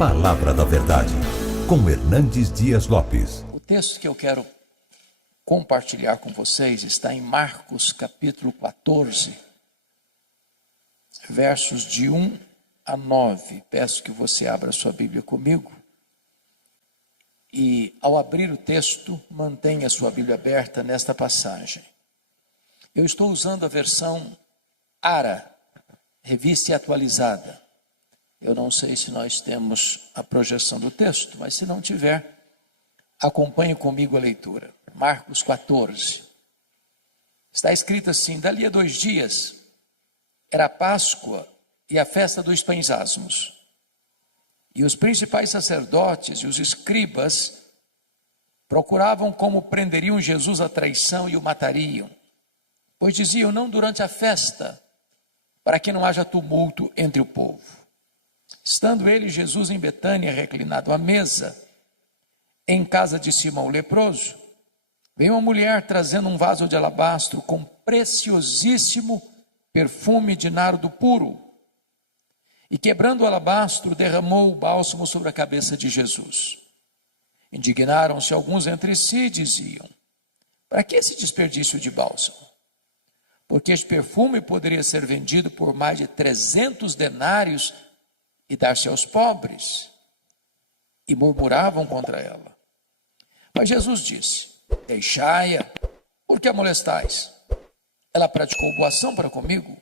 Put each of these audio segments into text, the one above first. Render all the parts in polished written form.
Palavra da Verdade, com Hernandes Dias Lopes. O texto que eu quero compartilhar com vocês está em Marcos capítulo 14, versos de 1 a 9. Peço que você abra sua Bíblia comigo. E ao abrir o texto, mantenha a sua Bíblia aberta nesta passagem. Eu estou usando a versão ARA, Revista Atualizada. Eu não sei se nós temos a projeção do texto, mas se não tiver, acompanhe comigo a leitura. Marcos 14. Está escrito assim: dali a 2 dias, era a Páscoa e a festa dos pães asmos. E os principais sacerdotes e os escribas procuravam como prenderiam Jesus à traição e o matariam. Pois diziam: não durante a festa, para que não haja tumulto entre o povo. Estando ele, Jesus, em Betânia, reclinado à mesa, em casa de Simão o leproso, veio uma mulher trazendo um vaso de alabastro com preciosíssimo perfume de nardo puro. E quebrando o alabastro, derramou o bálsamo sobre a cabeça de Jesus. Indignaram-se alguns entre si e diziam: para que esse desperdício de bálsamo? Porque este perfume poderia ser vendido por mais de 300 denários e dar-se aos pobres. E murmuravam contra ela. Mas Jesus disse: deixai-a, por que a molestais? Ela praticou boa ação para comigo.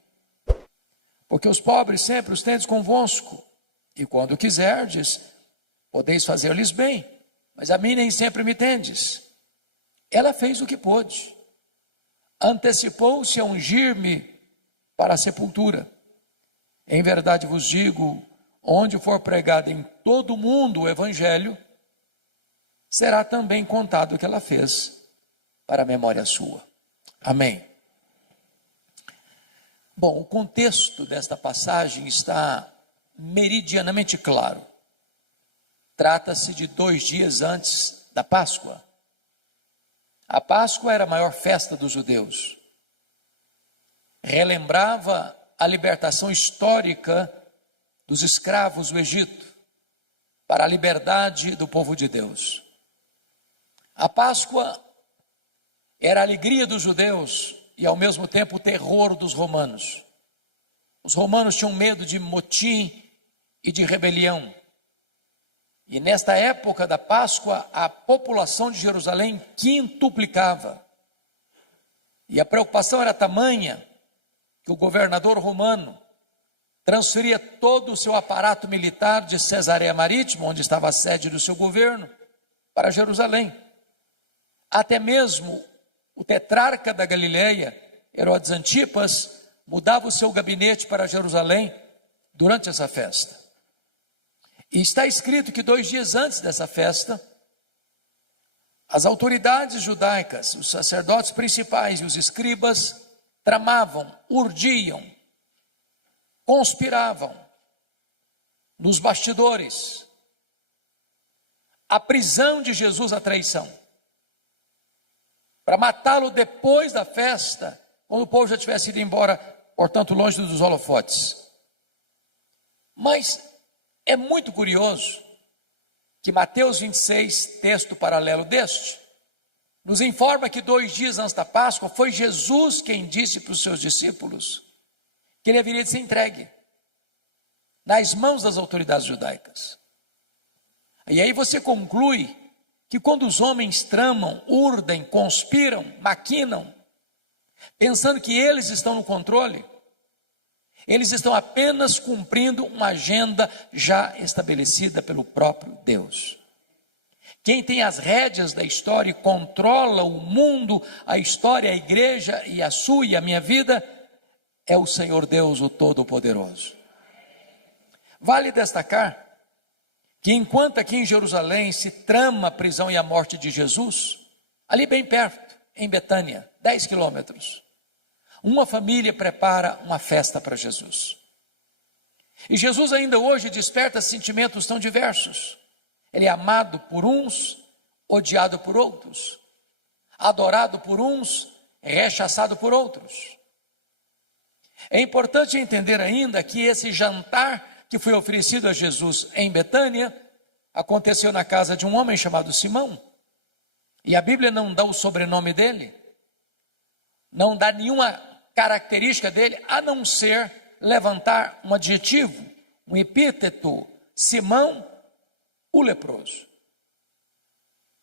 Porque os pobres sempre os tendes convosco, e quando quiserdes, podeis fazer-lhes bem, mas a mim nem sempre me tendes. Ela fez o que pôde. Antecipou-se a ungir-me para a sepultura. Em verdade vos digo, onde for pregado em todo o mundo o evangelho, será também contado o que ela fez para a memória sua. Amém. Bom, o contexto desta passagem está meridianamente claro. Trata-se de 2 dias antes da Páscoa. A Páscoa era a maior festa dos judeus. Relembrava a libertação histórica dos escravos do Egito para a liberdade do povo de Deus. A Páscoa era a alegria dos judeus e ao mesmo tempo o terror dos romanos. Os romanos tinham medo de motim e de rebelião. E nesta época da Páscoa, a população de Jerusalém quintuplicava. E a preocupação era tamanha que o governador romano transferia todo o seu aparato militar de Cesareia Marítima, onde estava a sede do seu governo, para Jerusalém. Até mesmo o tetrarca da Galileia, Herodes Antipas, mudava o seu gabinete para Jerusalém durante essa festa. E está escrito que 2 dias antes dessa festa, as autoridades judaicas, os sacerdotes principais e os escribas tramavam, urdiam, conspiravam nos bastidores a prisão de Jesus à traição, para matá-lo depois da festa, quando o povo já tivesse ido embora, portanto longe dos holofotes. Mas é muito curioso que Mateus 26, texto paralelo deste, nos informa que 2 dias antes da Páscoa, foi Jesus quem disse para os seus discípulos que ele haveria de ser entregue nas mãos das autoridades judaicas. E aí você conclui que quando os homens tramam, urdem, conspiram, maquinam, pensando que eles estão no controle, eles estão apenas cumprindo uma agenda já estabelecida pelo próprio Deus. Quem tem as rédeas da história e controla o mundo, a história, a igreja e a sua e a minha vida, é o Senhor Deus, o Todo-Poderoso. Vale destacar que enquanto aqui em Jerusalém se trama a prisão e a morte de Jesus, ali bem perto, em Betânia, 10 quilômetros, uma família prepara uma festa para Jesus. E Jesus ainda hoje desperta sentimentos tão diversos. Ele é amado por uns, odiado por outros, adorado por uns, rechaçado por outros. É importante entender ainda que esse jantar que foi oferecido a Jesus em Betânia aconteceu na casa de um homem chamado Simão. E a Bíblia não dá o sobrenome dele, não dá nenhuma característica dele, a não ser levantar um adjetivo, um epíteto: Simão, o leproso.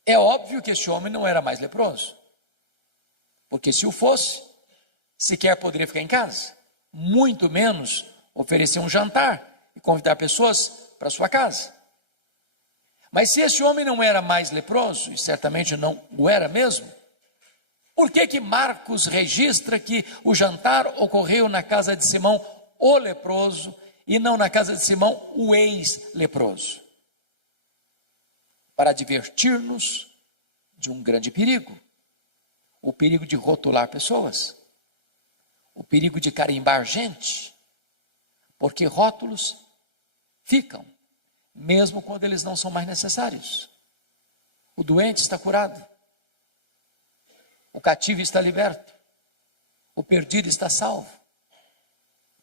É óbvio que esse homem não era mais leproso, porque se o fosse, sequer poderia ficar em casa, muito menos oferecer um jantar e convidar pessoas para sua casa. Mas se esse homem não era mais leproso, e certamente não o era mesmo, por que Marcos registra que o jantar ocorreu na casa de Simão, o leproso, e não na casa de Simão, o ex-leproso? Para advertir-nos de um grande perigo, o perigo de rotular pessoas, o perigo de carimbar gente, porque rótulos ficam, mesmo quando eles não são mais necessários. O doente está curado, o cativo está liberto, o perdido está salvo,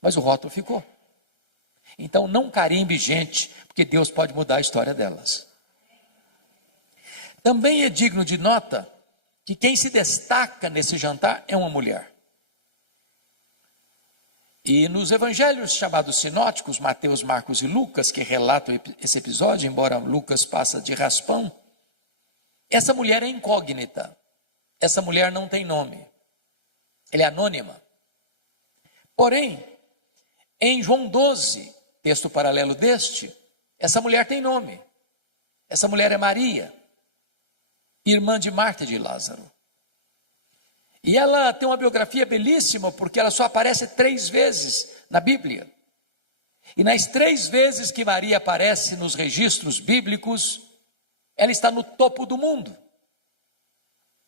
mas o rótulo ficou. Então não carimbe gente, porque Deus pode mudar a história delas. Também é digno de nota que quem se destaca nesse jantar é uma mulher. E nos evangelhos chamados sinóticos, Mateus, Marcos e Lucas, que relatam esse episódio, embora Lucas passa de raspão, essa mulher é incógnita, essa mulher não tem nome, ela é anônima. Porém, em João 12, texto paralelo deste, essa mulher tem nome, essa mulher é Maria, irmã de Marta e de Lázaro. E ela tem uma biografia belíssima, porque ela só aparece 3 vezes na Bíblia. E nas 3 vezes que Maria aparece nos registros bíblicos, ela está no topo do mundo,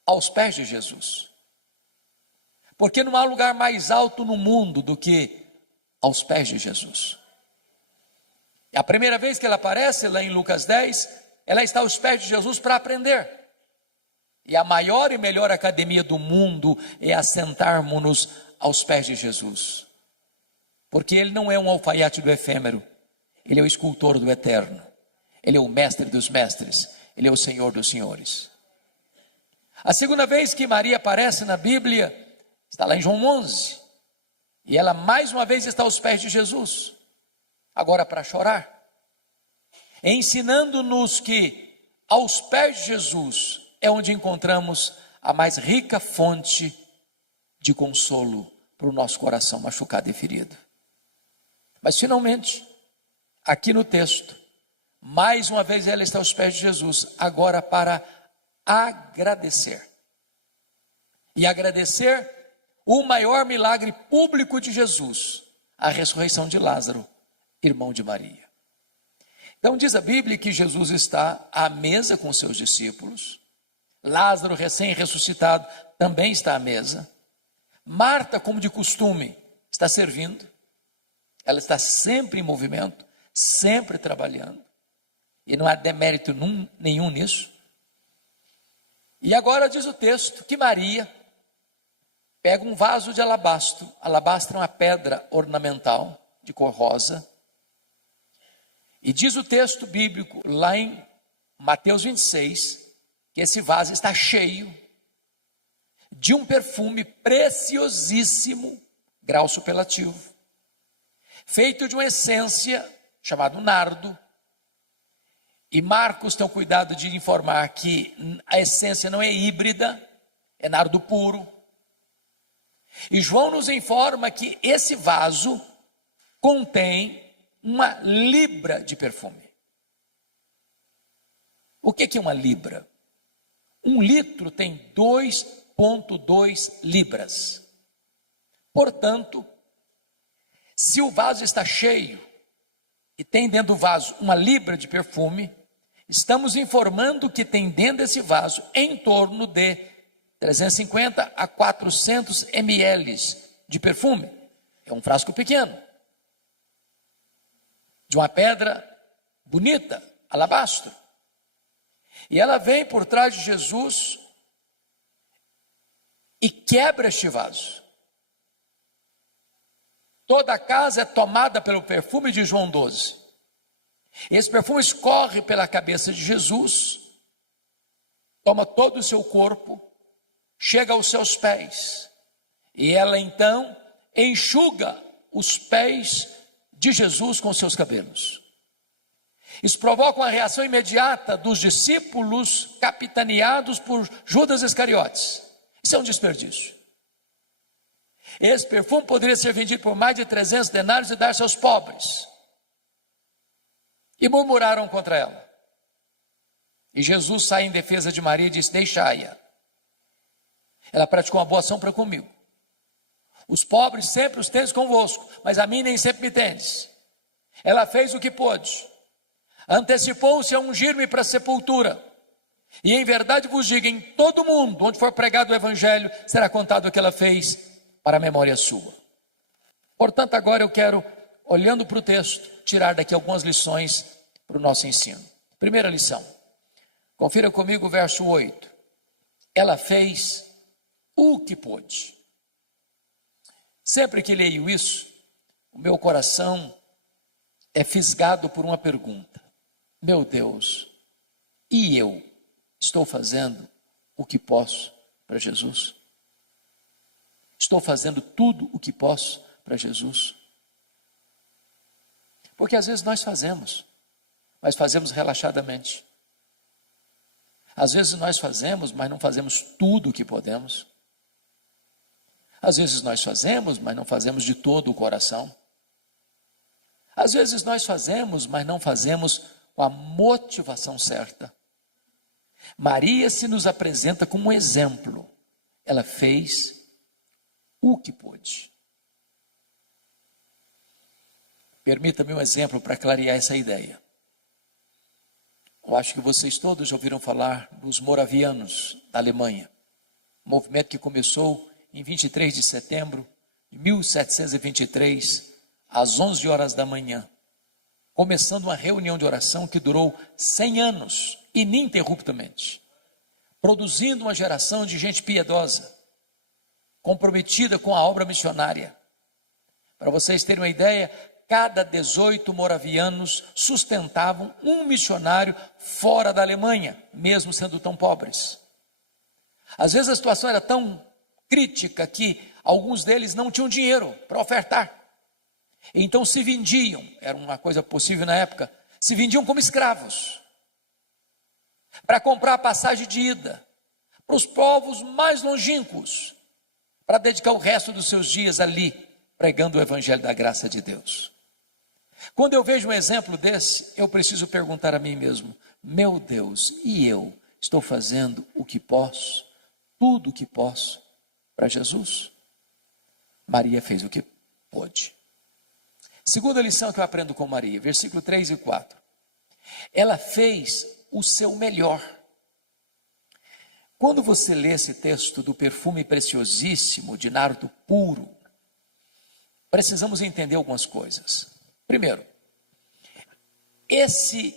aos pés de Jesus. Porque não há lugar mais alto no mundo do que aos pés de Jesus. A primeira vez que ela aparece, lá em Lucas 10, ela está aos pés de Jesus para aprender. E a maior e melhor academia do mundo é assentarmos-nos aos pés de Jesus. Porque ele não é um alfaiate do efêmero, ele é o escultor do eterno, ele é o mestre dos mestres, ele é o Senhor dos senhores. A segunda vez que Maria aparece na Bíblia, está lá em João 11, e ela mais uma vez está aos pés de Jesus, agora para chorar, ensinando-nos que aos pés de Jesus é onde encontramos a mais rica fonte de consolo para o nosso coração machucado e ferido. Mas finalmente, aqui no texto, mais uma vez ela está aos pés de Jesus, agora para agradecer. E agradecer o maior milagre público de Jesus, a ressurreição de Lázaro, irmão de Maria. Então diz a Bíblia que Jesus está à mesa com seus discípulos, Lázaro, recém-ressuscitado, também está à mesa. Marta, como de costume, está servindo. Ela está sempre em movimento, sempre trabalhando. E não há demérito nenhum nisso. E agora diz o texto que Maria pega um vaso de alabastro. Alabastro é uma pedra ornamental de cor rosa. E diz o texto bíblico lá em Mateus 26, que esse vaso está cheio de um perfume preciosíssimo, grau superlativo, feito de uma essência chamada nardo. E Marcos tem o cuidado de informar que a essência não é híbrida, é nardo puro. E João nos informa que esse vaso contém 1 libra de perfume. O que é 1 libra? 1 litro tem 2,2 libras. Portanto, se o vaso está cheio e tem dentro do vaso 1 libra de perfume, estamos informando que tem dentro desse vaso em torno de 350 a 400 ml de perfume. É um frasco pequeno, de uma pedra bonita, alabastro. E ela vem por trás de Jesus e quebra este vaso. Toda a casa é tomada pelo perfume de João 12. Esse perfume escorre pela cabeça de Jesus, toma todo o seu corpo, chega aos seus pés, e ela então enxuga os pés de Jesus com seus cabelos. Isso provoca uma reação imediata dos discípulos capitaneados por Judas Iscariotes. Isso é um desperdício. Esse perfume poderia ser vendido por mais de 300 denários e dar-se aos pobres. E murmuraram contra ela. E Jesus sai em defesa de Maria e diz: deixai-a. Ela praticou uma boa ação para comigo. Os pobres sempre os tendes convosco, mas a mim nem sempre me tendes. Ela fez o que pôde. Antecipou-se a ungir-me para a sepultura. E em verdade vos digo, em todo mundo, onde for pregado o evangelho, será contado o que ela fez para a memória sua. Portanto, agora eu quero, olhando para o texto, tirar daqui algumas lições para o nosso ensino. Primeira lição. Confira comigo o verso 8. Ela fez o que pôde. Sempre que leio isso, o meu coração é fisgado por uma pergunta. Meu Deus, e eu estou fazendo o que posso para Jesus? Estou fazendo tudo o que posso para Jesus? Porque às vezes nós fazemos, mas fazemos relaxadamente. Às vezes nós fazemos, mas não fazemos tudo o que podemos. Às vezes nós fazemos, mas não fazemos de todo o coração. Às vezes nós fazemos, mas não fazemos com a motivação certa. Maria se nos apresenta como um exemplo. Ela fez o que pôde. Permita-me um exemplo para clarear essa ideia. Eu acho que vocês todos já ouviram falar dos moravianos da Alemanha. Um movimento que começou em 23 de setembro de 1723, às 11 horas da manhã, começando uma reunião de oração que durou 100 anos, ininterruptamente, produzindo uma geração de gente piedosa, comprometida com a obra missionária. Para vocês terem uma ideia, cada 18 moravianos sustentavam um missionário fora da Alemanha, mesmo sendo tão pobres. Às vezes a situação era tão crítica que alguns deles não tinham dinheiro para ofertar. Então se vendiam, era uma coisa possível na época, se vendiam como escravos, para comprar a passagem de ida, para os povos mais longínquos, para dedicar o resto dos seus dias ali, pregando o evangelho da graça de Deus. Quando eu vejo um exemplo desse, eu preciso perguntar a mim mesmo: meu Deus, e eu estou fazendo o que posso, tudo o que posso para Jesus? Maria fez o que pôde. Segunda lição que eu aprendo com Maria, versículo 3 e 4. Ela fez o seu melhor. Quando você lê esse texto do perfume preciosíssimo de nardo puro, precisamos entender algumas coisas. Primeiro, esse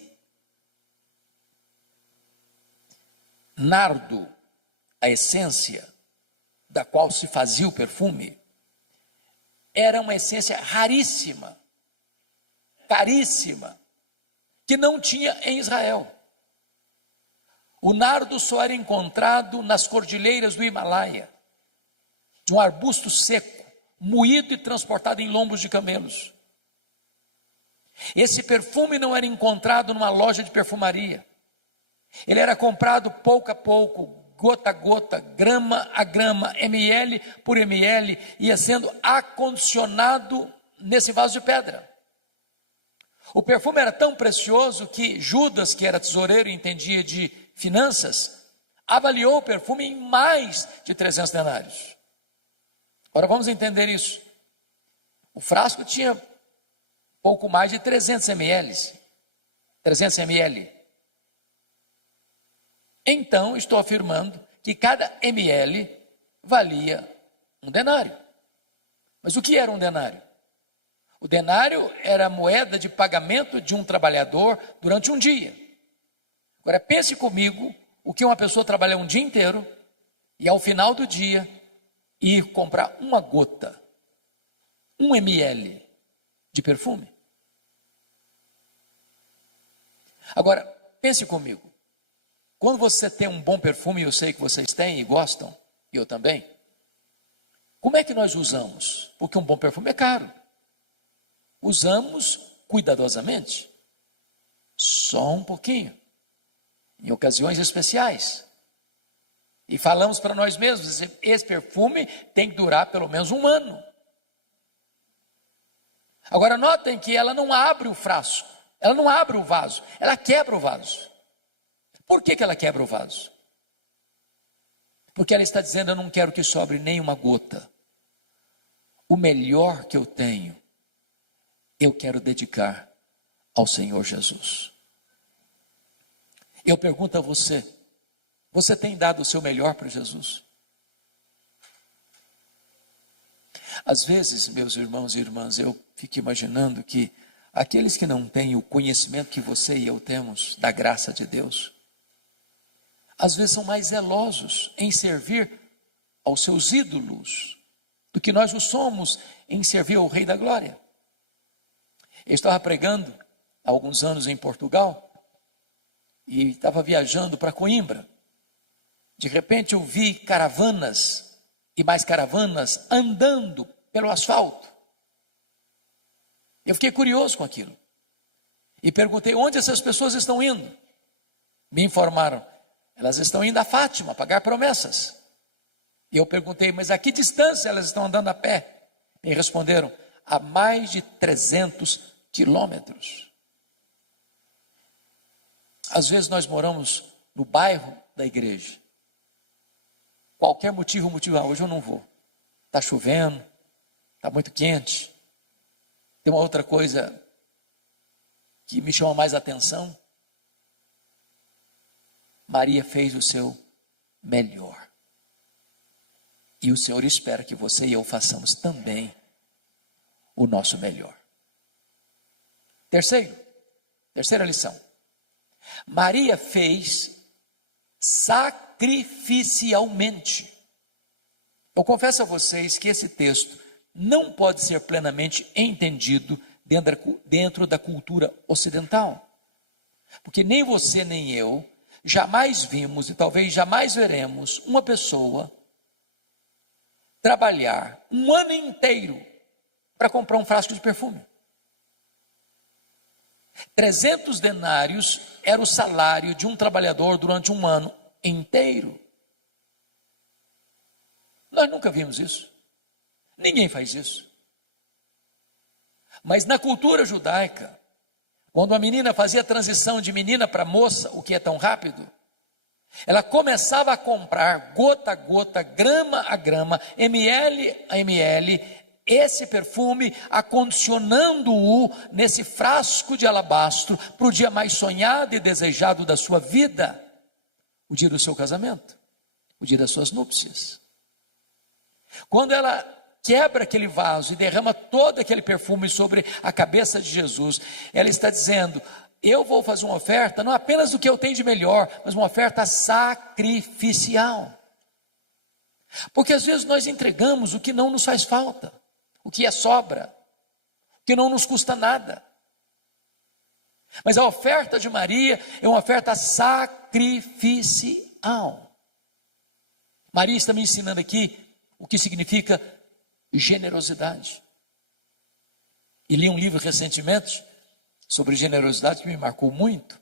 nardo, a essência da qual se fazia o perfume, era uma essência raríssima, caríssima, que não tinha em Israel. O nardo só era encontrado nas cordilheiras do Himalaia, de um arbusto seco, moído e transportado em lombos de camelos. Esse perfume não era encontrado numa loja de perfumaria. Ele era comprado pouco a pouco, gota a gota, grama a grama, ml por ml, ia sendo acondicionado nesse vaso de pedra. O perfume era tão precioso que Judas, que era tesoureiro e entendia de finanças, avaliou o perfume em mais de 300 denários. Agora vamos entender isso. O frasco tinha pouco mais de 300 ml. 300 ml. Então, estou afirmando que cada ml valia um denário. Mas o que era um denário? O denário era a moeda de pagamento de um trabalhador durante um dia. Agora, pense comigo o que uma pessoa trabalha um dia inteiro e ao final do dia ir comprar uma gota 1 ml de perfume? Agora, pense comigo. Quando você tem um bom perfume, eu sei que vocês têm e gostam, e eu também. Como é que nós usamos? Porque um bom perfume é caro. Usamos cuidadosamente. Só um pouquinho. Em ocasiões especiais. E falamos para nós mesmos, esse perfume tem que durar pelo menos 1 ano. Agora notem que ela não abre o frasco, ela não abre o vaso, ela quebra o vaso. Por que ela quebra o vaso? Porque ela está dizendo, eu não quero que sobre nem uma gota. O melhor que eu tenho, eu quero dedicar ao Senhor Jesus. Eu pergunto a você, você tem dado o seu melhor para Jesus? Às vezes, meus irmãos e irmãs, eu fico imaginando que aqueles que não têm o conhecimento que você e eu temos da graça de Deus, às vezes são mais zelosos em servir aos seus ídolos do que nós o somos em servir ao Rei da Glória. Eu estava pregando há alguns anos em Portugal e estava viajando para Coimbra. De repente eu vi caravanas e mais caravanas andando pelo asfalto. Eu fiquei curioso com aquilo e perguntei onde essas pessoas estão indo. Me informaram, elas estão indo a Fátima pagar promessas. E eu perguntei, mas a que distância elas estão andando a pé? Me responderam, a mais de 300 quilômetros. Às vezes nós moramos no bairro da igreja. Qualquer motivo, hoje eu não vou. Está chovendo, está muito quente. Tem uma outra coisa que me chama mais atenção. Maria fez o seu melhor. E o Senhor espera que você e eu façamos também o nosso melhor. Terceira lição. Maria fez sacrificialmente. Eu confesso a vocês que esse texto não pode ser plenamente entendido dentro da cultura ocidental. Porque nem você nem eu jamais vimos e talvez jamais veremos uma pessoa trabalhar 1 ano inteiro para comprar um frasco de perfume. 300 denários era o salário de um trabalhador durante 1 ano inteiro. Nós nunca vimos isso. Ninguém faz isso. Mas na cultura judaica, quando a menina fazia a transição de menina para moça, o que é tão rápido, ela começava a comprar gota a gota, grama a grama, ml a ml, esse perfume, acondicionando-o nesse frasco de alabastro para o dia mais sonhado e desejado da sua vida, o dia do seu casamento, o dia das suas núpcias. Quando ela quebra aquele vaso e derrama todo aquele perfume sobre a cabeça de Jesus, ela está dizendo, eu vou fazer uma oferta, não apenas do que eu tenho de melhor, mas uma oferta sacrificial. Porque às vezes nós entregamos o que não nos faz falta, o que é sobra, o que não nos custa nada. Mas a oferta de Maria é uma oferta sacrificial. Maria está me ensinando aqui o que significa generosidade. E li um livro recentemente sobre generosidade que me marcou muito,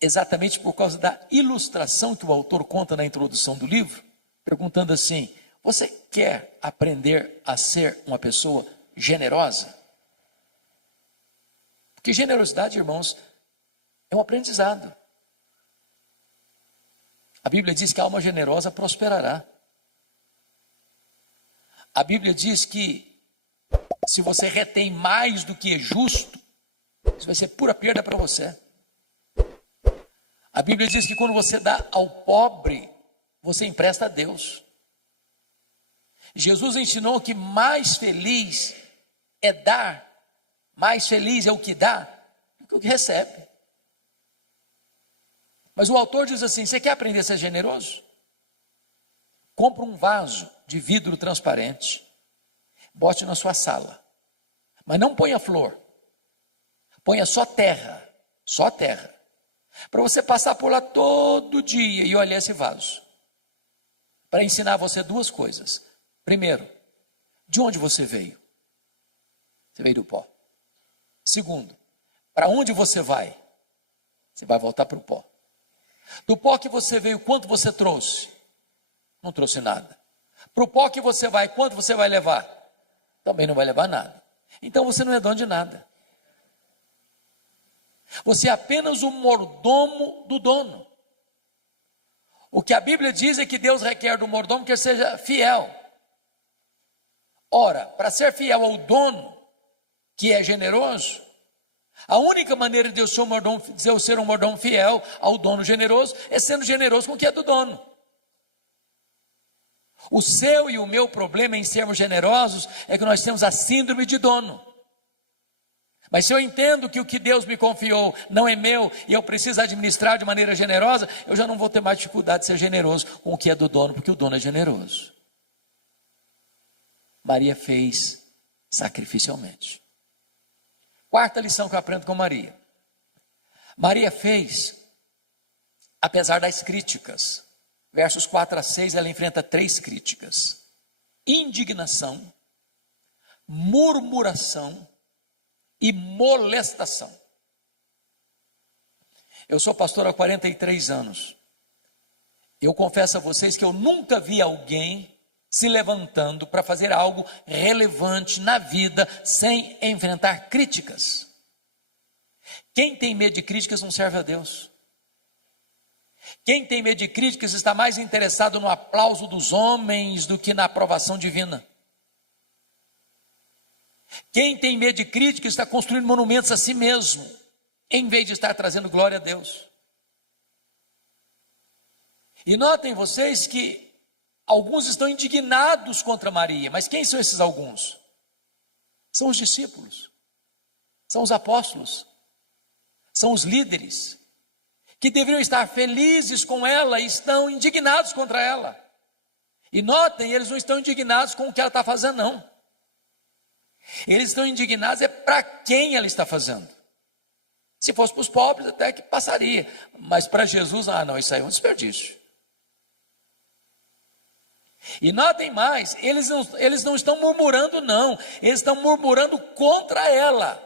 exatamente por causa da ilustração que o autor conta na introdução do livro, perguntando assim, você quer aprender a ser uma pessoa generosa? Porque generosidade, irmãos, é um aprendizado. A Bíblia diz que a alma generosa prosperará. A Bíblia diz que se você retém mais do que é justo, isso vai ser pura perda para você. A Bíblia diz que quando você dá ao pobre, você empresta a Deus. Jesus ensinou que mais feliz é dar, mais feliz é o que dá do que o que recebe. Mas o autor diz assim, você quer aprender a ser generoso? Compra um vaso de vidro transparente, bote na sua sala. Mas não ponha flor. Ponha só terra. Só terra. Para você passar por lá todo dia e olhar esse vaso. Para ensinar você duas coisas. Primeiro, de onde você veio? Você veio do pó. Segundo, para onde você vai? Você vai voltar para o pó. Do pó que você veio, quanto você trouxe? Não trouxe nada. Para o pó que você vai, quanto você vai levar? Também não vai levar nada. Então você não é dono de nada. Você é apenas o mordomo do dono. O que a Bíblia diz é que Deus requer do mordomo que ele seja fiel. Ora, para ser fiel ao dono, que é generoso, a única maneira de eu ser um mordomo fiel ao dono generoso é sendo generoso com o que é do dono. O seu e o meu problema em sermos generosos é que nós temos a síndrome de dono. Mas se eu entendo que o que Deus me confiou não é meu e eu preciso administrar de maneira generosa, eu já não vou ter mais dificuldade de ser generoso com o que é do dono, porque o dono é generoso. Maria fez sacrificialmente. Quarta lição que eu aprendo com Maria. Maria fez, apesar das críticas. Versos 4 a 6, ela enfrenta 3 críticas: indignação, murmuração e molestação. Eu sou pastor há 43 anos. Eu confesso a vocês que eu nunca vi alguém se levantando para fazer algo relevante na vida sem enfrentar críticas. Quem tem medo de críticas não serve a Deus. Quem tem medo de críticas está mais interessado no aplauso dos homens do que na aprovação divina. Quem tem medo de críticas está construindo monumentos a si mesmo, em vez de estar trazendo glória a Deus. E notem vocês que alguns estão indignados contra Maria, mas quem são esses alguns? São os discípulos, são os apóstolos, são os líderes, que deveriam estar felizes com ela e estão indignados contra ela. E notem, eles não estão indignados com o que ela está fazendo, não. Eles estão indignados para quem ela está fazendo. Se fosse para os pobres até que passaria, mas para Jesus, não, isso aí é um desperdício. E notem mais, eles não estão murmurando não, eles estão murmurando contra ela.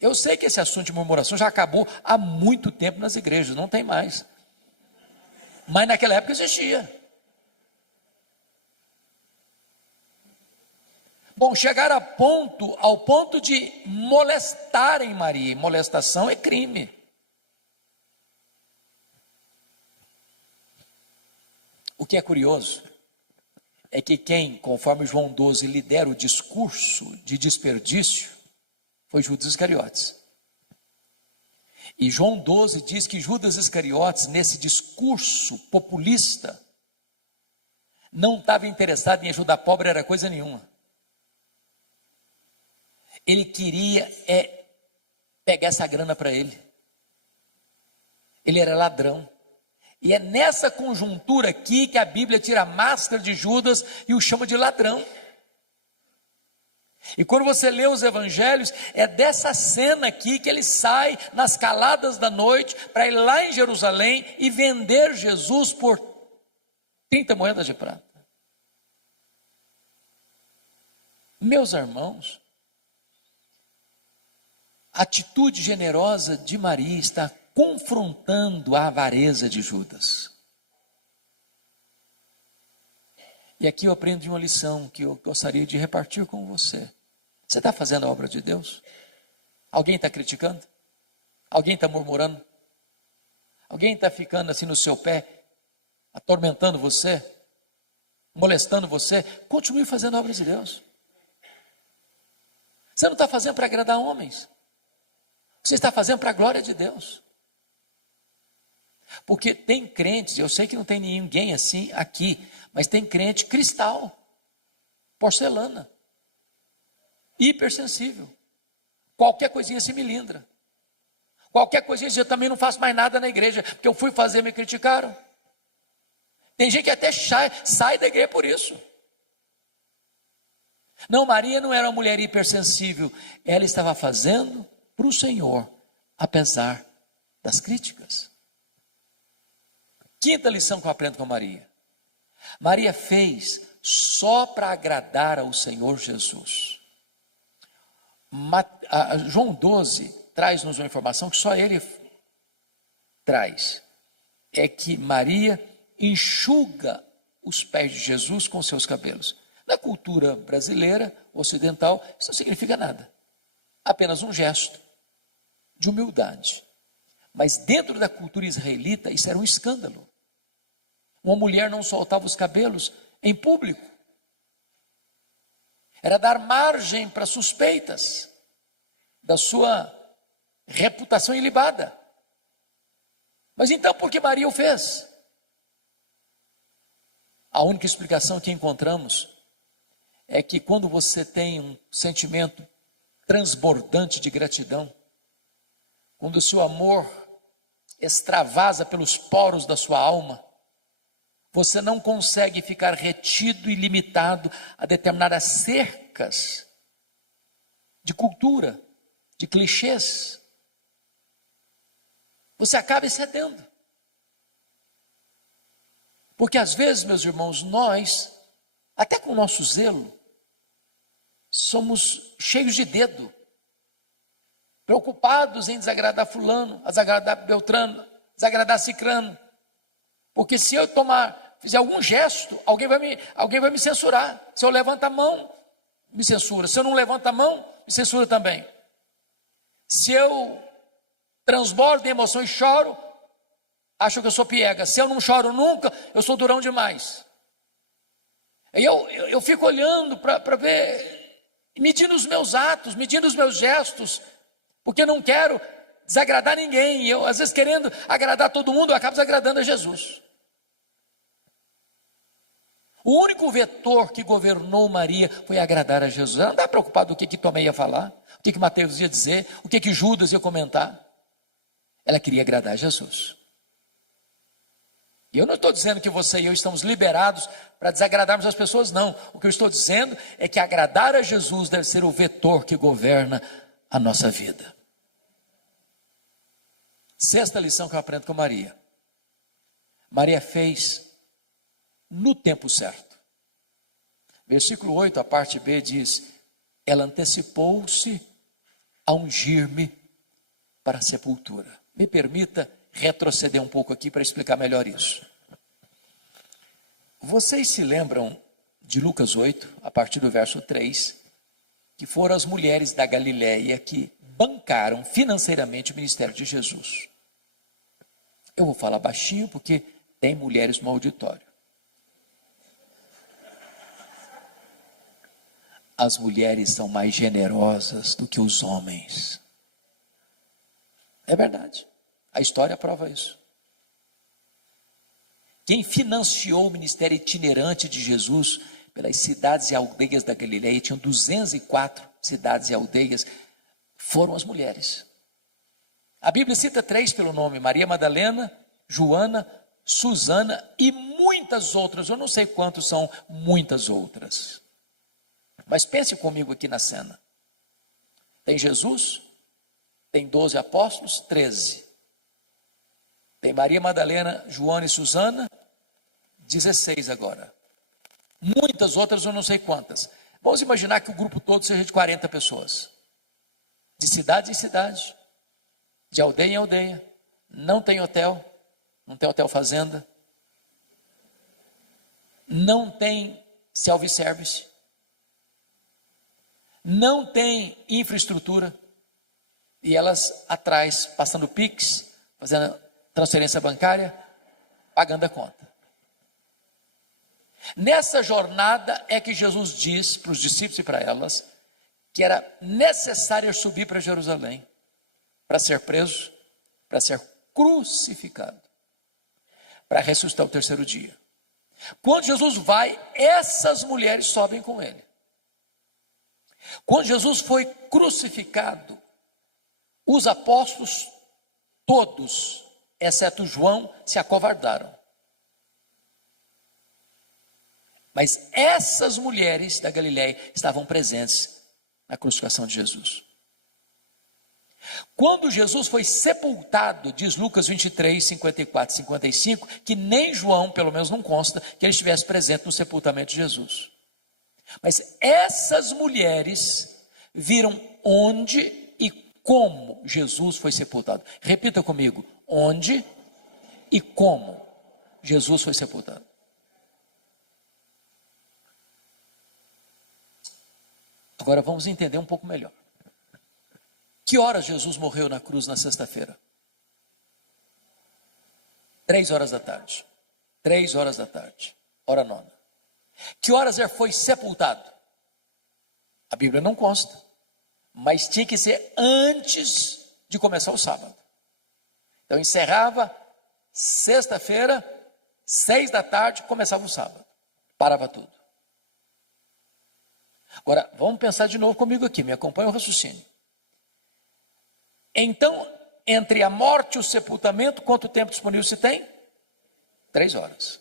Eu sei que esse assunto de murmuração já acabou há muito tempo nas igrejas, não tem mais. Mas naquela época existia. Bom, chegaram ao ponto de molestarem Maria. Molestação é crime. O que é curioso é que quem, conforme João 12, lidera o discurso de desperdício foi Judas Iscariotes. E João 12 diz que Judas Iscariotes, nesse discurso populista, não estava interessado em ajudar pobre, era coisa nenhuma. Ele queria pegar essa grana para ele. Ele era ladrão. E é nessa conjuntura aqui que a Bíblia tira a máscara de Judas e o chama de ladrão. E quando você lê os evangelhos, é dessa cena aqui que ele sai nas caladas da noite para ir lá em Jerusalém e vender Jesus por 30 moedas de prata. Meus irmãos, a atitude generosa de Maria está confrontando a avareza de Judas. E aqui eu aprendo uma lição que eu gostaria de repartir com você. Você está fazendo a obra de Deus? Alguém está criticando? Alguém está murmurando? Alguém está ficando assim no seu pé, atormentando você, molestando você? Continue fazendo a obra de Deus. Você não está fazendo para agradar homens. Você está fazendo para a glória de Deus. Porque tem crentes, eu sei que não tem ninguém assim aqui, mas tem crente cristal, porcelana, hipersensível. Qualquer coisinha se melindra. Qualquer coisinha, eu também não faço mais nada na igreja, porque eu fui fazer e me criticaram. Tem gente que até sai da igreja por isso. Não, Maria não era uma mulher hipersensível, ela estava fazendo para o Senhor, apesar das críticas. Quinta lição que eu aprendo com Maria. Maria fez só para agradar ao Senhor Jesus. João 12 traz-nos uma informação que só ele traz. É que Maria enxuga os pés de Jesus com seus cabelos. Na cultura brasileira, ocidental, isso não significa nada. Apenas um gesto de humildade. Mas dentro da cultura israelita, isso era um escândalo. Uma mulher não soltava os cabelos em público. Era dar margem para suspeitas da sua reputação ilibada. Mas então, por que Maria o fez? A única explicação que encontramos é que quando você tem um sentimento transbordante de gratidão, quando o seu amor extravasa pelos poros da sua alma, você não consegue ficar retido e limitado a determinadas cercas de cultura, de clichês. Você acaba excedendo. Porque às vezes, meus irmãos, nós, até com o nosso zelo, somos cheios de dedo, preocupados em desagradar fulano, desagradar Beltrano, desagradar Cicrano. Porque se eu fizer algum gesto, alguém vai me censurar. Se eu levanto a mão, me censura. Se eu não levanto a mão, me censura também. Se eu transbordo em emoção e choro, acho que eu sou piega. Se eu não choro nunca, eu sou durão demais. Aí eu fico olhando para ver, medindo os meus atos, medindo os meus gestos, porque não quero desagradar ninguém. Eu, às vezes, querendo agradar todo mundo, eu acabo desagradando a Jesus. O único vetor que governou Maria foi agradar a Jesus. Ela não estava preocupada com o que Tomé ia falar, o que Mateus ia dizer, o que Judas ia comentar. Ela queria agradar a Jesus. E eu não estou dizendo que você e eu estamos liberados para desagradarmos as pessoas, não. O que eu estou dizendo é que agradar a Jesus deve ser o vetor que governa a nossa vida. Sexta lição que eu aprendo com Maria. Maria fez no tempo certo. Versículo 8, a parte B diz: ela antecipou-se a ungir-me para a sepultura. Me permita retroceder um pouco aqui para explicar melhor isso. Vocês se lembram de Lucas 8, a partir do verso 3, que foram as mulheres da Galileia que bancaram financeiramente o ministério de Jesus. Eu vou falar baixinho porque tem mulheres no auditório. As mulheres são mais generosas do que os homens. É verdade. A história prova isso. Quem financiou o ministério itinerante de Jesus pelas cidades e aldeias da Galileia, tinham 204 cidades e aldeias, foram as mulheres. A Bíblia cita 3 pelo nome: Maria Madalena, Joana, Susana e muitas outras. Eu não sei quantos são muitas outras. Mas pense comigo aqui na cena. Tem Jesus, tem 12 apóstolos, 13. Tem Maria Madalena, Joana e Susana, 16 agora. Muitas outras, eu não sei quantas. Vamos imaginar que o grupo todo seja de 40 pessoas. De cidade em cidade, de aldeia em aldeia. Não tem hotel fazenda. Não tem self-service. Não tem infraestrutura. E elas atrás, passando Pix, fazendo transferência bancária, pagando a conta. Nessa jornada é que Jesus diz para os discípulos e para elas que era necessário subir para Jerusalém para ser preso, para ser crucificado, para ressuscitar o terceiro dia. Quando Jesus vai, essas mulheres sobem com ele. Quando Jesus foi crucificado, os apóstolos todos, exceto João, se acovardaram. Mas essas mulheres da Galileia estavam presentes na crucificação de Jesus. Quando Jesus foi sepultado, diz Lucas 23, 54 e 55, que nem João, pelo menos não consta, que ele estivesse presente no sepultamento de Jesus. Mas essas mulheres viram onde e como Jesus foi sepultado. Repita comigo: onde e como Jesus foi sepultado. Agora vamos entender um pouco melhor. Que horas Jesus morreu na cruz na sexta-feira? 3 horas da tarde. 3 horas da tarde. Hora nona. Que horas ele foi sepultado? A Bíblia não consta. Mas tinha que ser antes de começar o sábado. Então encerrava sexta-feira, 6 da tarde, começava o sábado. Parava tudo. Agora, vamos pensar de novo comigo aqui, me acompanha o raciocínio. Então, entre a morte e o sepultamento, quanto tempo disponível se tem? 3 horas.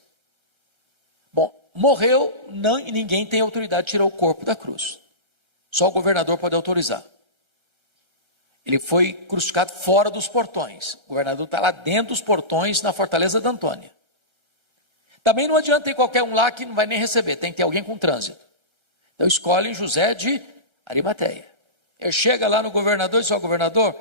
Bom, morreu, ninguém tem autoridade de tirar o corpo da cruz. Só o governador pode autorizar. Ele foi crucificado fora dos portões. O governador está lá dentro dos portões, na fortaleza de Antônia. Também não adianta ter qualquer um lá que não vai nem receber, tem que ter alguém com trânsito. Então escolhem José de Arimateia. Ele chega lá no governador e diz: ó, governador,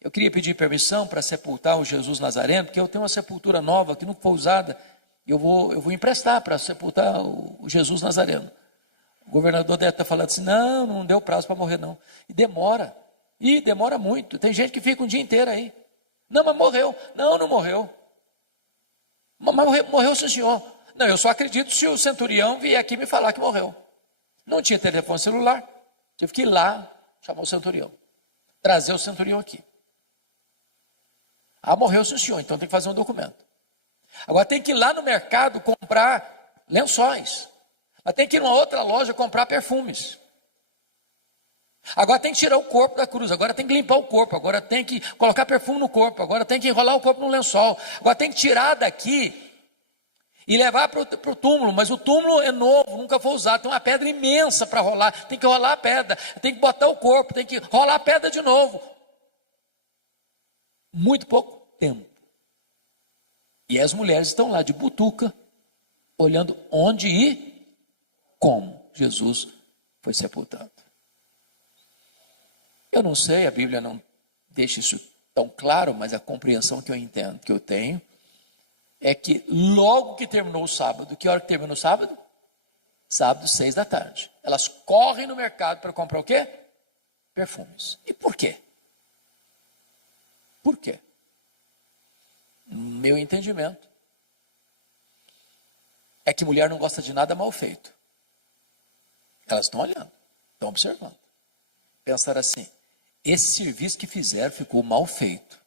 eu queria pedir permissão para sepultar o Jesus Nazareno, porque eu tenho uma sepultura nova que nunca foi usada, e eu vou emprestar para sepultar o Jesus Nazareno. O governador deve estar falando assim: não deu prazo para morrer não. E demora. E demora muito. Tem gente que fica um dia inteiro aí. Não, mas morreu. Não morreu. Mas morreu sim, senhor. Não, eu só acredito se o centurião vier aqui me falar que morreu. Não tinha telefone celular. Tive que ir lá chamar o centurião. Trazer o centurião aqui. Ah, morreu sim, senhor. Então tem que fazer um documento. Agora tem que ir lá no mercado comprar lençóis. Mas tem que ir numa outra loja comprar perfumes. Agora tem que tirar o corpo da cruz, agora tem que limpar o corpo, agora tem que colocar perfume no corpo, agora tem que enrolar o corpo no lençol, agora tem que tirar daqui e levar para o túmulo, mas o túmulo é novo, nunca foi usado, tem uma pedra imensa para rolar, tem que rolar a pedra, tem que botar o corpo, tem que rolar a pedra de novo. Muito pouco tempo. E as mulheres estão lá de butuca, olhando onde e como Jesus foi sepultado. Eu não sei, a Bíblia não deixa isso tão claro, mas a compreensão que eu entendo, que eu tenho, é que logo que terminou o sábado, que hora que terminou o sábado? Sábado, 6 da tarde. Elas correm no mercado para comprar o quê? Perfumes. E por quê? Por quê? Meu entendimento é que mulher não gosta de nada mal feito. Elas estão olhando, estão observando. Pensaram assim: esse serviço que fizeram ficou mal feito.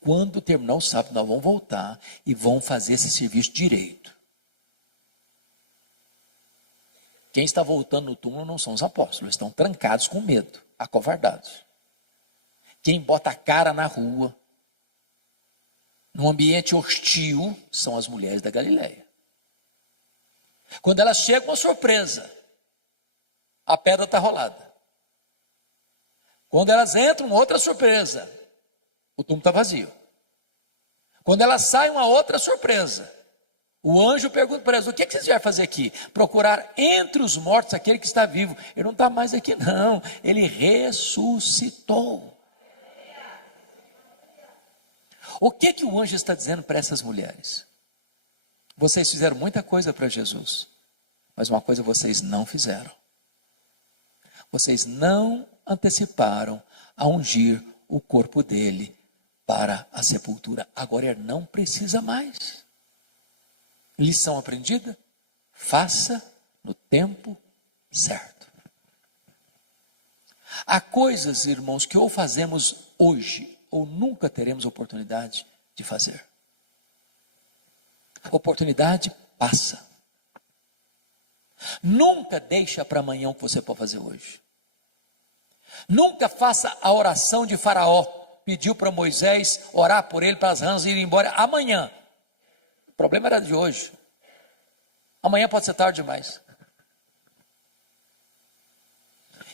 Quando terminar o sábado, nós vamos voltar e vamos fazer esse serviço direito. Quem está voltando no túmulo não são os apóstolos, estão trancados com medo, acovardados. Quem bota a cara na rua, num ambiente hostil, são as mulheres da Galileia. Quando elas chegam, uma surpresa: a pedra está rolada. Quando elas entram, outra surpresa: o túmulo está vazio. Quando elas saem, uma outra surpresa: o anjo pergunta para elas: o que vocês vieram fazer aqui? Procurar entre os mortos aquele que está vivo. Ele não está mais aqui não, ele ressuscitou. O que o anjo está dizendo para essas mulheres? Vocês fizeram muita coisa para Jesus, mas uma coisa vocês não fizeram. Vocês não anteciparam a ungir o corpo dele para a sepultura. Agora ele não precisa mais. Lição aprendida? Faça no tempo certo. Há coisas, irmãos, que ou fazemos hoje ou nunca teremos oportunidade de fazer. A oportunidade passa. Nunca deixa para amanhã o que você pode fazer hoje. Nunca faça a oração de Faraó. Pediu para Moisés orar por ele, para as rãs irem embora amanhã. O problema era de hoje. Amanhã pode ser tarde demais.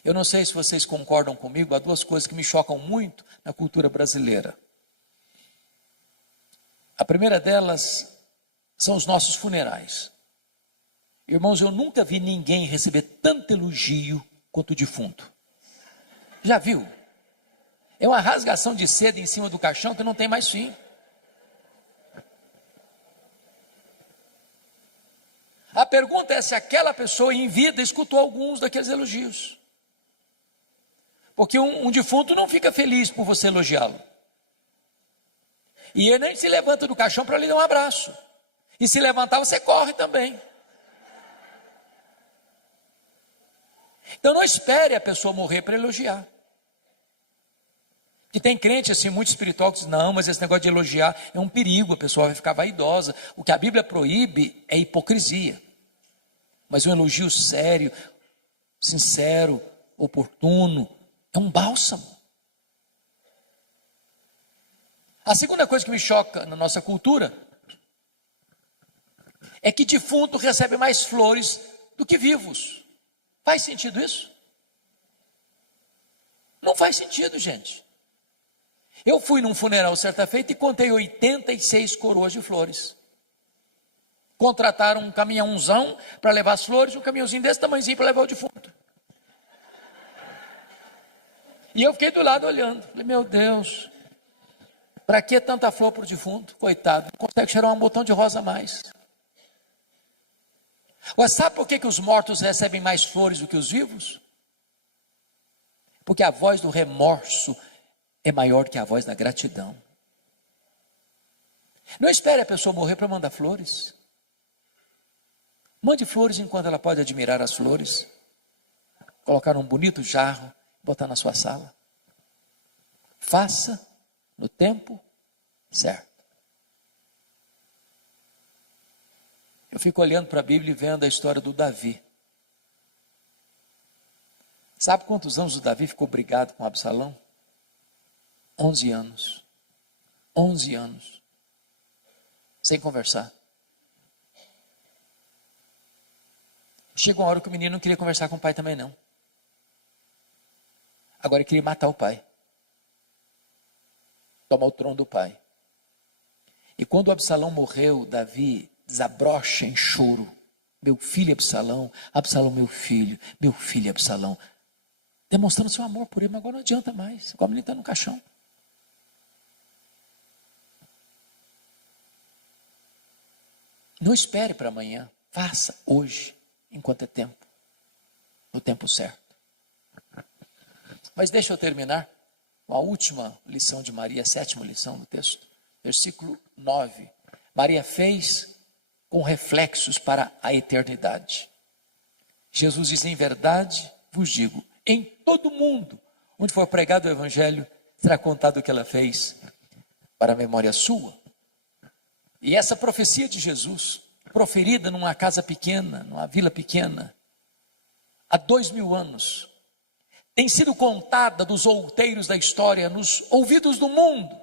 Eu não sei se vocês concordam comigo, há duas coisas que me chocam muito na cultura brasileira. A primeira delas são os nossos funerais. Irmãos, eu nunca vi ninguém receber tanto elogio quanto o defunto. Já viu? É uma rasgação de seda em cima do caixão que não tem mais fim. A pergunta é se aquela pessoa em vida escutou alguns daqueles elogios. Porque um defunto não fica feliz por você elogiá-lo. E ele nem se levanta do caixão para lhe dar um abraço. E se levantar, você corre também. Então não espere a pessoa morrer para elogiar. Que tem crente assim, muito espiritual, que diz, não, mas esse negócio de elogiar é um perigo, a pessoa vai ficar vaidosa. O que a Bíblia proíbe é hipocrisia. Mas um elogio sério, sincero, oportuno, é um bálsamo. A segunda coisa que me choca na nossa cultura é que defunto recebe mais flores do que vivos. Faz sentido isso? Não faz sentido, gente. Eu fui num funeral certa feita e contei 86 coroas de flores. Contrataram um caminhãozão para levar as flores, um caminhãozinho desse tamanhozinho para levar o defunto. E eu fiquei do lado olhando. Falei, meu Deus, para que tanta flor para o defunto? Coitado, não consegue cheirar um botão de rosa a mais. Mas sabe por que os mortos recebem mais flores do que os vivos? Porque a voz do remorso é maior que a voz da gratidão. Não espere a pessoa morrer para mandar flores. Mande flores enquanto ela pode admirar as flores. Colocar num bonito jarro, botar na sua sala. Faça no tempo certo. Eu fico olhando para a Bíblia e vendo a história do Davi. Sabe quantos anos o Davi ficou brigado com Absalão? 11 anos. 11 anos. Sem conversar. Chegou uma hora que o menino não queria conversar com o pai também não. Agora ele queria matar o pai. Tomar o trono do pai. E quando o Absalão morreu, Davi desabrocha em choro. Meu filho Absalão, Absalão meu filho Absalão. Demonstrando seu amor por ele, mas agora não adianta mais. O menino está no caixão. Não espere para amanhã. Faça hoje, enquanto é tempo. No tempo certo. Mas deixa eu terminar com a última lição de Maria, a sétima lição do texto. Versículo 9. Maria fez com reflexos para a eternidade. Jesus diz, em verdade vos digo, em todo mundo, onde for pregado o evangelho, será contado o que ela fez para a memória sua. E essa profecia de Jesus, proferida numa casa pequena, numa vila pequena, há 2000 anos, tem sido contada dos outeiros da história, nos ouvidos do mundo.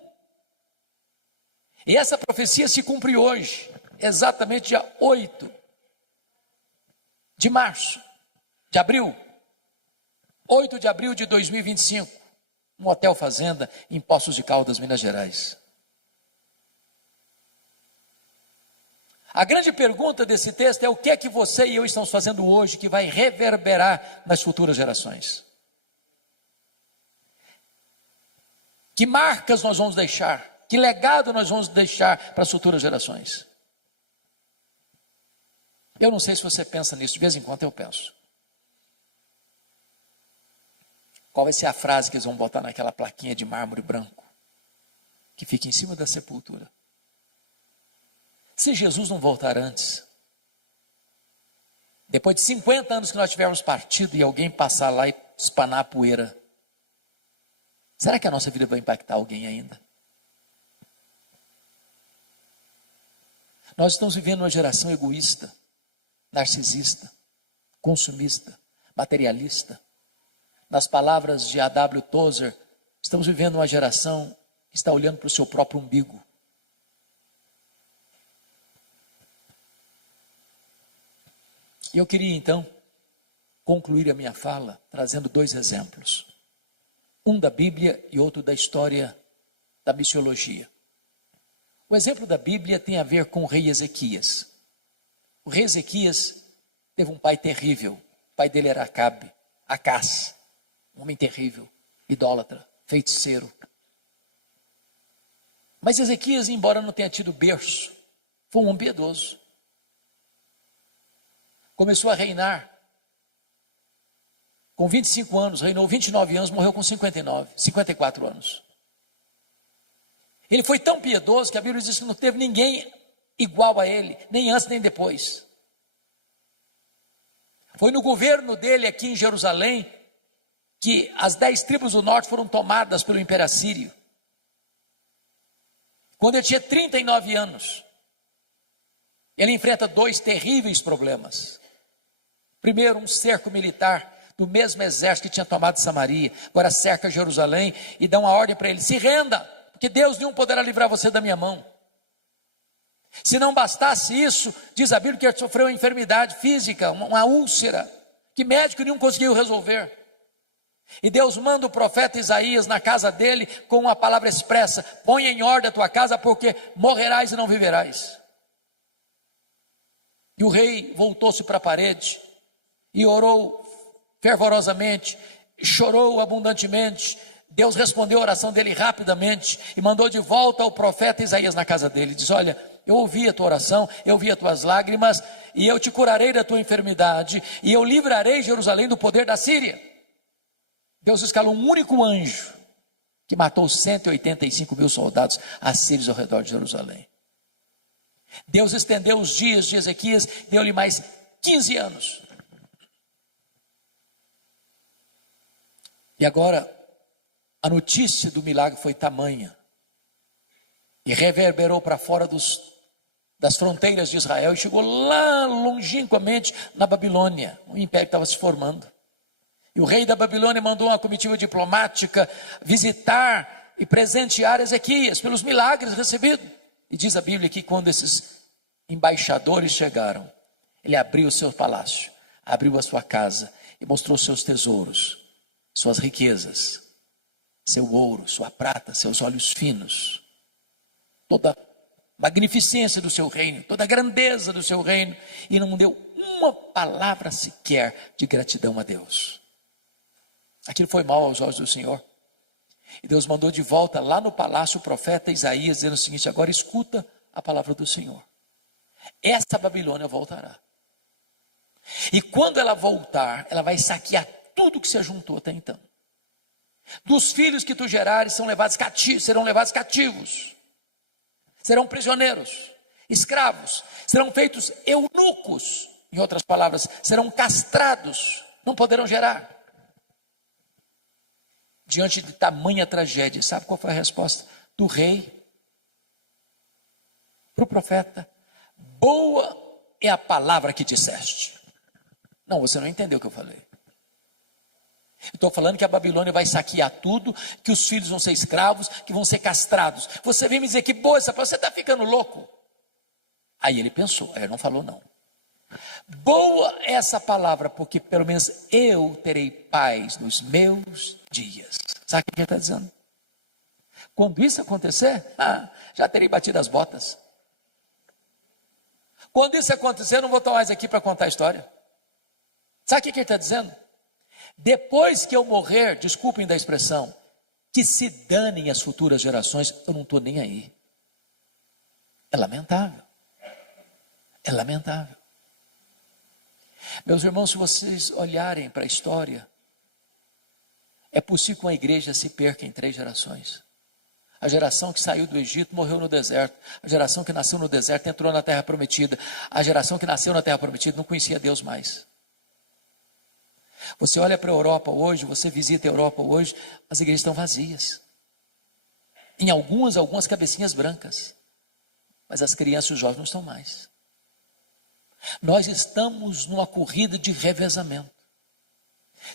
E essa profecia se cumpre hoje, exatamente dia 8 de março, de abril, 8 de abril de 2025, um hotel fazenda em Poços de Caldas, Minas Gerais. A grande pergunta desse texto é o que é que você e eu estamos fazendo hoje que vai reverberar nas futuras gerações? Que marcas nós vamos deixar? Que legado nós vamos deixar para as futuras gerações? Eu não sei se você pensa nisso, de vez em quando eu penso. Qual vai ser a frase que eles vão botar naquela plaquinha de mármore branco que fica em cima da sepultura? Se Jesus não voltar antes, depois de 50 anos que nós tivermos partido e alguém passar lá e espanar a poeira, será que a nossa vida vai impactar alguém ainda? Nós estamos vivendo uma geração egoísta, narcisista, consumista, materialista. Nas palavras de A.W. Tozer, estamos vivendo uma geração que está olhando para o seu próprio umbigo. E eu queria então concluir a minha fala trazendo 2 exemplos. Um da Bíblia e outro da história da missiologia. O exemplo da Bíblia tem a ver com o rei Ezequias. O rei Ezequias teve um pai terrível. O pai dele era Acabe, Acás, um homem terrível, idólatra, feiticeiro. Mas Ezequias, embora não tenha tido berço, foi um homem piedoso. Começou a reinar com 25 anos, reinou 29 anos, morreu com 54 anos. Ele foi tão piedoso que a Bíblia diz que não teve ninguém igual a ele, nem antes nem depois. Foi no governo dele aqui em Jerusalém que as 10 tribos do norte foram tomadas pelo Império Assírio. Quando ele tinha 39 anos, ele enfrenta 2 terríveis problemas. Primeiro, um cerco militar do mesmo exército que tinha tomado Samaria, agora cerca Jerusalém e dá uma ordem para ele: se renda, porque Deus nenhum poderá livrar você da minha mão. Se não bastasse isso, diz a Bíblia que ele sofreu uma enfermidade física, uma úlcera, que médico nenhum conseguiu resolver. E Deus manda o profeta Isaías na casa dele com uma palavra expressa: põe em ordem a tua casa, porque morrerás e não viverás. E o rei voltou-se para a parede e orou fervorosamente, chorou abundantemente. Deus respondeu a oração dele rapidamente e mandou de volta o profeta Isaías na casa dele. Diz: olha, eu ouvi a tua oração, eu vi as tuas lágrimas, e eu te curarei da tua enfermidade, e eu livrarei Jerusalém do poder da Síria. Deus escalou um único anjo que matou 185 mil soldados assírios ao redor de Jerusalém. Deus estendeu os dias de Ezequias, deu-lhe mais 15 anos. E agora, a notícia do milagre foi tamanha e reverberou para fora das fronteiras de Israel e chegou lá longínquamente na Babilônia. O império estava se formando. E o rei da Babilônia mandou uma comitiva diplomática visitar e presentear Ezequias pelos milagres recebidos. E diz a Bíblia que quando esses embaixadores chegaram, ele abriu o seu palácio, abriu a sua casa e mostrou seus tesouros, suas riquezas, seu ouro, sua prata, seus olhos finos, toda a magnificência do seu reino, toda a grandeza do seu reino, e não deu uma palavra sequer de gratidão a Deus. Aquilo foi mal aos olhos do Senhor. E Deus mandou de volta lá no palácio o profeta Isaías, dizendo o seguinte: agora escuta a palavra do Senhor. Essa Babilônia voltará. E quando ela voltar, ela vai saquear tudo que se ajuntou até então. Dos filhos que tu gerares serão levados cativos, serão prisioneiros, escravos, serão feitos eunucos, em outras palavras, serão castrados, não poderão gerar. Diante de tamanha tragédia, sabe qual foi a resposta do rei para o profeta? Boa é a palavra que disseste. Não, você não entendeu o que eu falei. Estou falando que a Babilônia vai saquear tudo, que os filhos vão ser escravos, que vão ser castrados. Você vem me dizer que boa essa palavra, você está ficando louco. Aí ele pensou, aí ele não falou não. Boa é essa palavra, porque pelo menos eu terei paz nos meus dias. Sabe o que ele está dizendo? Quando isso acontecer, já terei batido as botas. Quando isso acontecer, eu não vou estar mais aqui para contar a história. Sabe o que ele está dizendo? Depois que eu morrer, desculpem da expressão, que se danem as futuras gerações, eu não estou nem aí. É lamentável. É lamentável. Meus irmãos, se vocês olharem para a história, é possível que uma igreja se perca em 3 gerações. A geração que saiu do Egito morreu no deserto. A geração que nasceu no deserto entrou na terra prometida. A geração que nasceu na terra prometida não conhecia Deus mais. Você olha para a Europa hoje, você visita a Europa hoje, as igrejas estão vazias. Em algumas cabecinhas brancas. Mas as crianças e os jovens não estão mais. Nós estamos numa corrida de revezamento.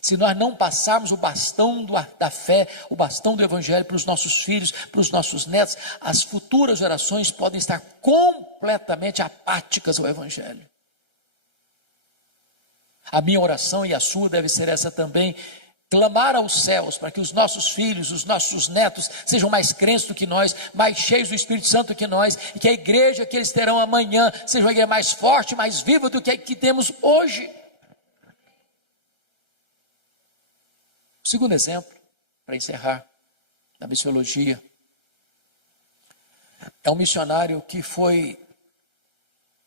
Se nós não passarmos o bastão da fé, o bastão do evangelho para os nossos filhos, para os nossos netos, as futuras gerações podem estar completamente apáticas ao evangelho. A minha oração e a sua deve ser essa também: clamar aos céus para que os nossos filhos, os nossos netos sejam mais crentes do que nós, mais cheios do Espírito Santo que nós, e que a igreja que eles terão amanhã seja uma igreja mais forte, mais viva do que a que temos hoje. O segundo exemplo, para encerrar, na missiologia, é um missionário que foi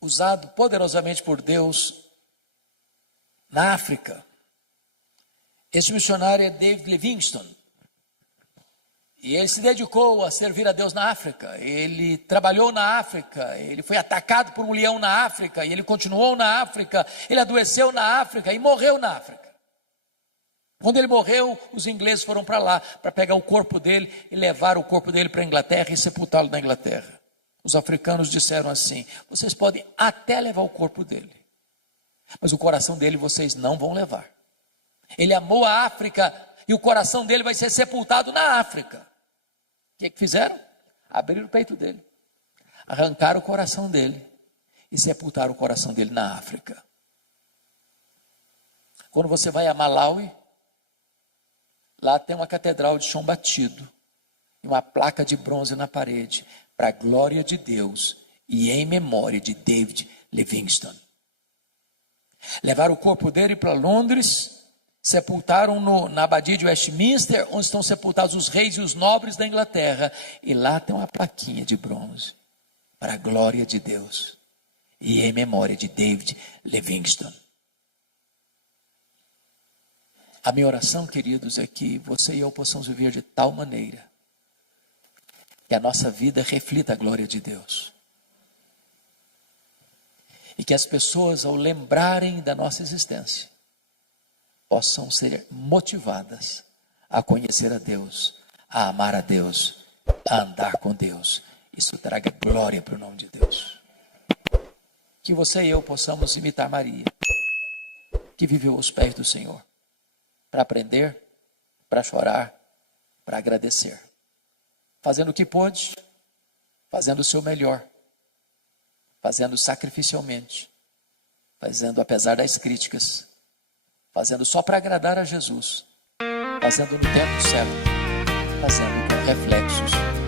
usado poderosamente por Deus na África. Esse missionário é David Livingstone, e ele se dedicou a servir a Deus na África. Ele trabalhou na África, ele foi atacado por um leão na África, e ele continuou na África, ele adoeceu na África e morreu na África. Quando ele morreu, os ingleses foram para lá, para pegar o corpo dele e levar o corpo dele para a Inglaterra e sepultá-lo na Inglaterra. Os africanos disseram assim: vocês podem até levar o corpo dele, mas o coração dele vocês não vão levar. Ele amou a África e o coração dele vai ser sepultado na África. O que fizeram? Abriram o peito dele, arrancaram o coração dele e sepultaram o coração dele na África. Quando você vai a Malawi, lá tem uma catedral de chão batido e uma placa de bronze na parede, para a glória de Deus e em memória de David Livingstone. Levaram o corpo dele para Londres, sepultaram na abadia de Westminster, onde estão sepultados os reis e os nobres da Inglaterra, e lá tem uma plaquinha de bronze, para a glória de Deus e em memória de David Livingstone. A minha oração, queridos, é que você e eu possamos viver de tal maneira que a nossa vida reflita a glória de Deus. E que as pessoas, ao lembrarem da nossa existência, possam ser motivadas a conhecer a Deus, a amar a Deus, a andar com Deus. Isso traga glória para o nome de Deus. Que você e eu possamos imitar Maria, que viveu aos pés do Senhor, para aprender, para chorar, para agradecer. Fazendo o que pôde, fazendo o seu melhor, fazendo sacrificialmente, fazendo apesar das críticas, fazendo só para agradar a Jesus, fazendo no tempo certo, fazendo com reflexos